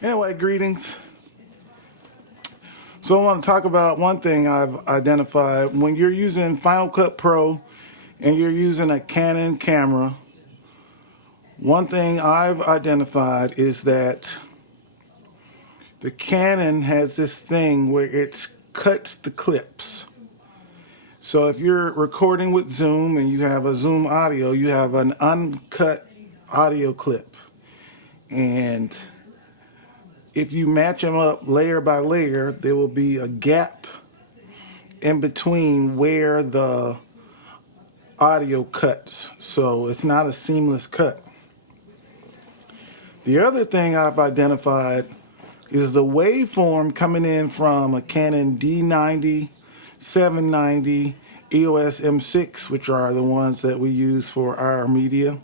Anyway, greetings. So I want to talk about one thing I've identified. When you're using Final Cut Pro and you're using a Canon camera, one thing I've identified is that the Canon has this thing where it cuts the clips. So if you're recording with Zoom and you have a Zoom audio, you have an uncut audio clip. And if you match them up layer by layer, there will be a gap in between where the audio cuts. So it's not a seamless cut. The other thing I've identified is the waveform coming in from a Canon D90, 790, EOS M6, which are the ones that we use for our media.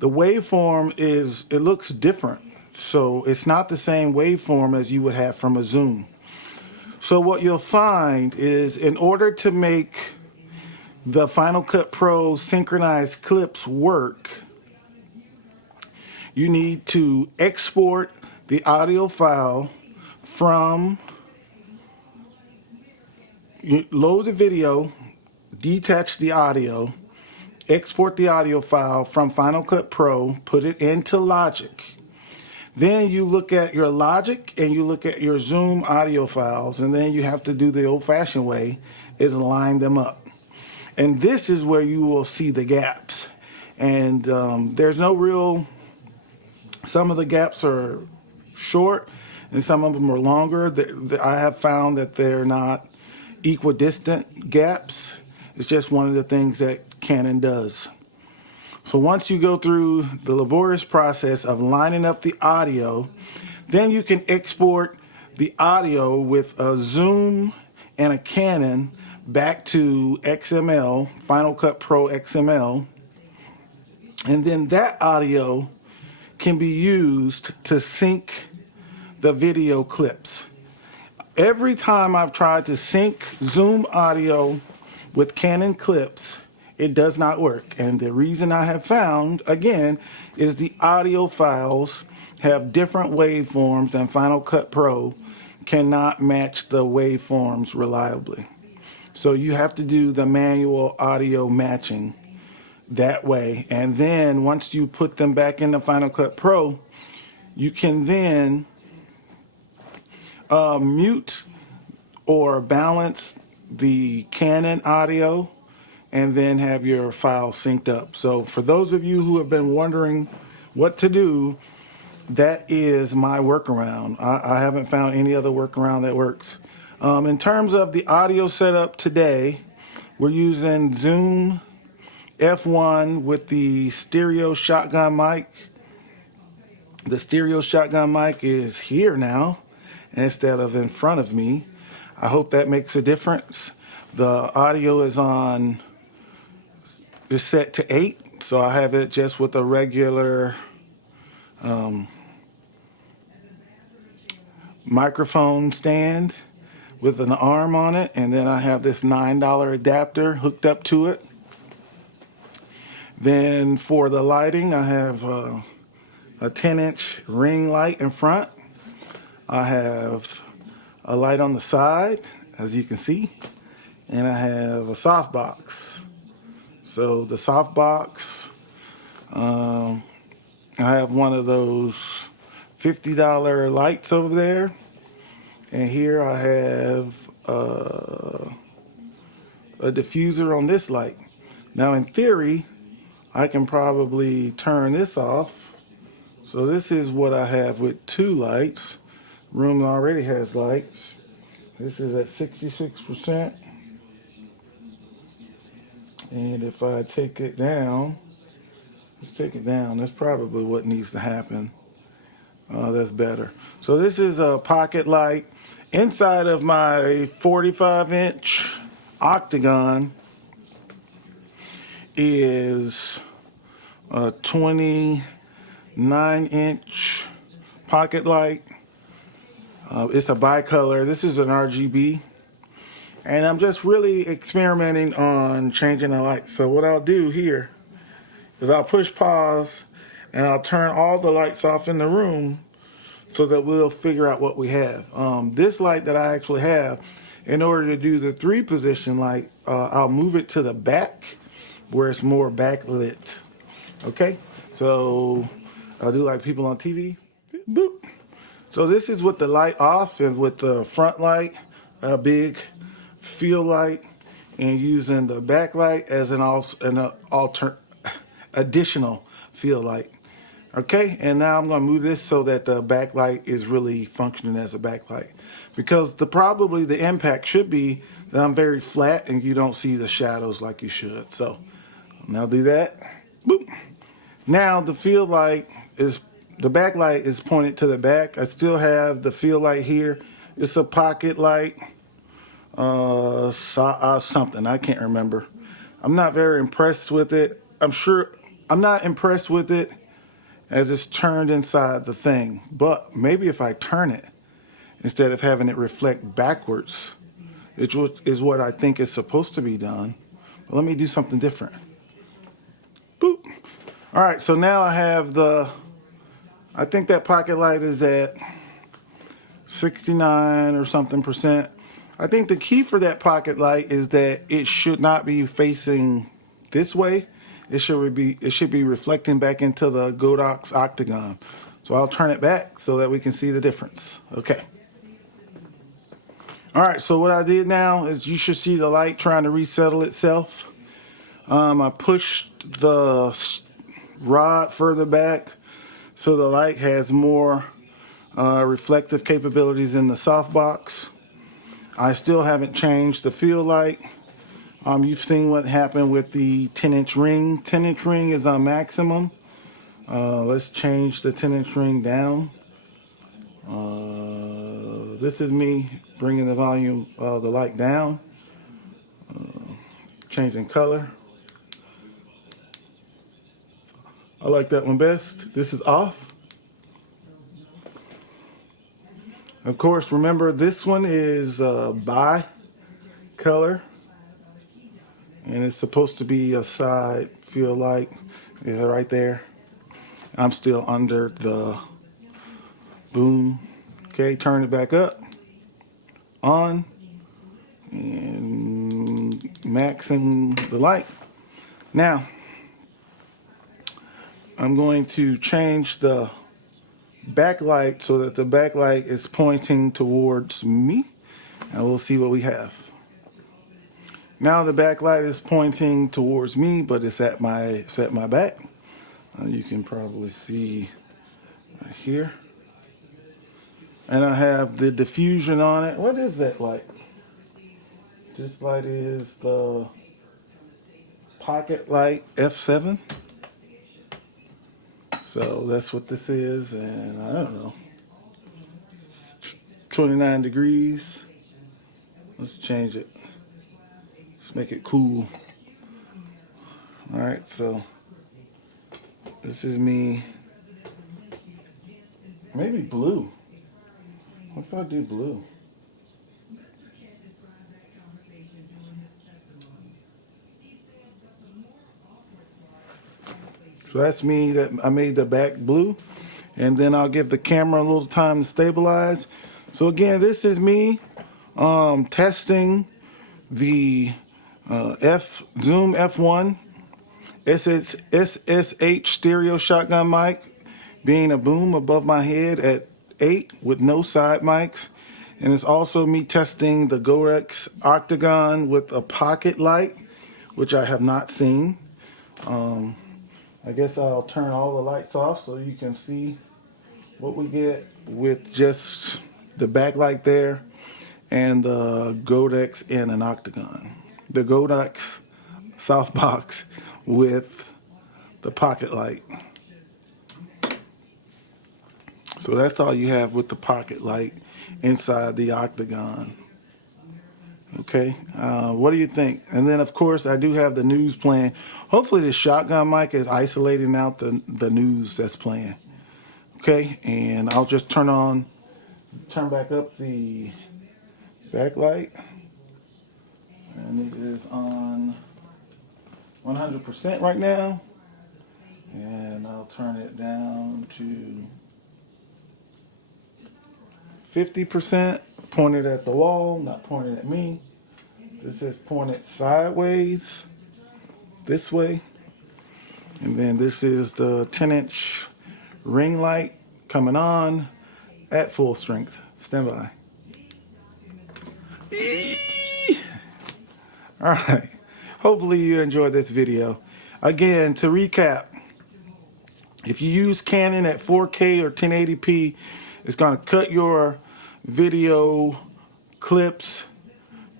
The waveform it looks different. So it's not the same waveform as you would have from a Zoom. So what you'll find is in order to make the Final Cut Pro synchronized clips work, you need to export the audio file from, you load the video, detach the audio, export the audio file from Final Cut Pro, put it into Logic. Then you look at your Logic and you look at your Zoom audio files, and then you have to do the old-fashioned way, is line them up. And this is where you will see the gaps. And there's no real, some of the gaps are short and some of them are longer. I have found that they're not equidistant gaps. It's just one of the things that Canon does. So once you go through the laborious process of lining up the audio, then you can export the audio with a Zoom and a Canon back to XML, Final Cut Pro XML, and then that audio can be used to sync the video clips. Every time I've tried to sync Zoom audio with Canon clips, it does not work. And the reason I have found, again, is the audio files have different waveforms and Final Cut Pro cannot match the waveforms reliably. So you have to do the manual audio matching that way. And then once you put them back in the Final Cut Pro, you can then mute or balance the Canon audio and then have your file synced up. So for those of you who have been wondering what to do, that is my workaround. I haven't found any other workaround that works. In terms of the audio setup today, we're using Zoom F1 with the stereo shotgun mic. The stereo shotgun mic is here now instead of in front of me. I hope that makes a difference. The audio is set to 8, so I have it just with a regular microphone stand with an arm on it, and then I have this $9 adapter hooked up to it. Then for the lighting, I have a 10-inch ring light in front. I have a light on the side, as you can see, and I have a softbox. So the softbox, I have one of those $50 lights over there, and here I have a diffuser on this light. Now in theory, I can probably turn this off. So this is what I have with 2 lights. Room already has lights. This is at 66%. And if I take it down, let's take it down. That's probably what needs to happen. That's better. So this is a pocket light. Inside of my 45-inch Octagon is a 29-inch pocket light. It's a bicolor. This is an RGB. And I'm just really experimenting on changing the light. So what I'll do here is I'll push pause and I'll turn all the lights off in the room so that we'll figure out what we have. This light that I actually have, in order to do the 3-position light, I'll move it to the back where it's more backlit. Okay, so I'll do like people on TV. Boop. So this is with the light off and with the front light, a big field light, and using the backlight as an additional field light. Okay, and now I'm going to move this so that the backlight is really functioning as a backlight, because probably the impact should be that I'm very flat and you don't see the shadows like you should. So now do that. Boop. Now the field light is, the backlight is pointed to the back. I still have the field light here. It's a pocket light, something, I can't remember. I'm not very impressed with it. I'm not impressed with it as it's turned inside the thing. But maybe if I turn it, instead of having it reflect backwards, which is what I think is supposed to be done. But let me do something different. Boop. All right, so now I have I think that pocket light is at 69 or something %. I think the key for that pocket light is that it should not be facing this way. It should be reflecting back into the Godox Octagon. So I'll turn it back so that we can see the difference. Okay. All right, so what I did now is you should see the light trying to resettle itself. I pushed the rod further back so the light has more reflective capabilities in the softbox. I still haven't changed the field light. You've seen what happened with the 10-inch ring. 10-inch ring is on maximum. Let's change the 10-inch ring down. This is me bringing the volume of the light down. Changing color. I like that one best. This is off. Of course, remember this one is bi color, and it's supposed to be a side field light. Yeah, right there. I'm still under the boom. Okay, turn it back up, on, and maxing the light. Now, I'm going to change the backlight so that the backlight is pointing towards me, and we'll see what we have. Now the backlight is pointing towards me, but it's at my back. You can probably see right here. And I have the diffusion on it. What is that light? This light is the Pocket Light F7. So that's what this is, and I don't know, 29 degrees. Let's change it. Let's make it cool. All right, so this is me. Maybe blue. What if I do blue? So that's me, that I made the back blue, and then I'll give the camera a little time to stabilize. So again, this is me testing the Zoom F1 SSH stereo shotgun mic, being a boom above my head at 8 with no side mics. And it's also me testing the Godox Octagon with a pocket light, which I have not seen. I guess I'll turn all the lights off so you can see what we get with just the backlight there and the Godox in an Octagon. The Godox softbox with the pocket light. So that's all you have with the pocket light inside the Octagon. Okay, what do you think? And then of course I do have the news playing. Hopefully the shotgun mic is isolating out the news that's playing. Okay, and I'll just turn back up the backlight, and it is on 100% right now, and I'll turn it down to 50% pointed at the wall, not pointed at me. This is pointed sideways, this way. And then this is the 10-inch ring light coming on at full strength. Stand by. All right. Hopefully you enjoyed this video. Again, to recap, if you use Canon at 4K or 1080p, it's going to cut your video clips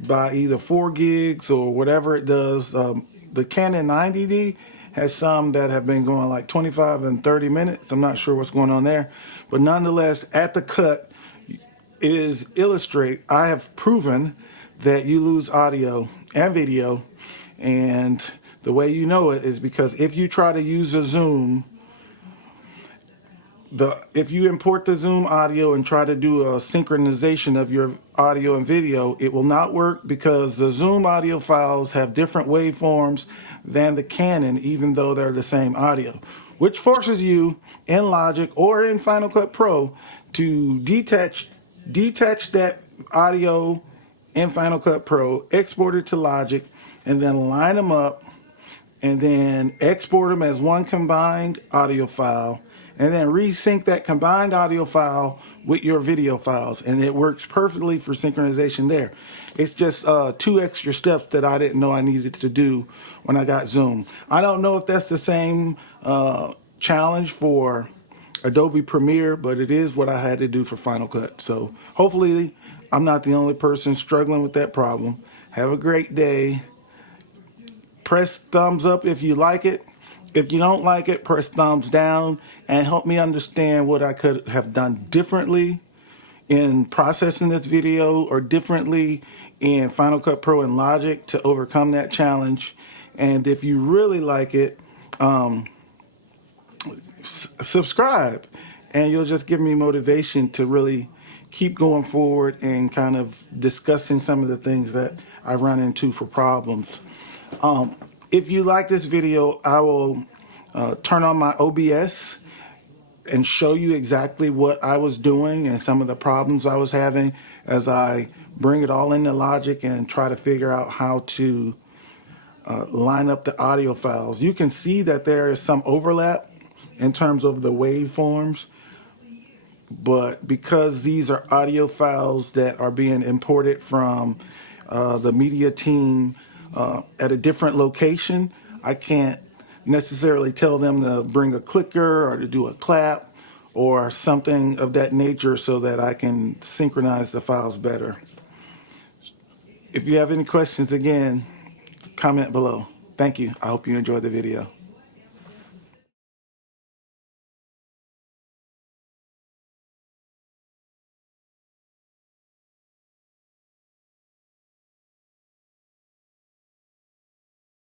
by either 4 gigs or whatever it does. The Canon 90D has some that have been going like 25 and 30 minutes. I'm not sure what's going on there. But nonetheless, at the cut, it is illustrate. I have proven that you lose audio and video. And the way you know it is because if you try to use a zoom, if you import the Zoom audio and try to do a synchronization of your audio and video, it will not work because the Zoom audio files have different waveforms than the Canon, even though they're the same audio, which forces you in Logic or in Final Cut Pro to detach that audio in Final Cut Pro, export it to Logic, and then line them up, and then export them as one combined audio file, and then resync that combined audio file with your video files, and it works perfectly for synchronization there. It's just 2 extra steps that I didn't know I needed to do when I got Zoom. I don't know if that's the same challenge for Adobe Premiere, but it is what I had to do for Final Cut. So hopefully I'm not the only person struggling with that problem. Have a great day. Press thumbs up if you like it. If you don't like it, press thumbs down and help me understand what I could have done differently in processing this video or differently in Final Cut Pro and Logic to overcome that challenge. And if you really like it, subscribe, and you'll just give me motivation to really keep going forward and kind of discussing some of the things that I run into for problems. If you like this video, I will turn on my OBS and show you exactly what I was doing and some of the problems I was having as I bring it all into Logic and try to figure out how to line up the audio files. You can see that there is some overlap in terms of the waveforms, but because these are audio files that are being imported from the media team at a different location, I can't necessarily tell them to bring a clicker or to do a clap or something of that nature so that I can synchronize the files better. If you have any questions, again, comment below. Thank you. I hope you enjoyed the video.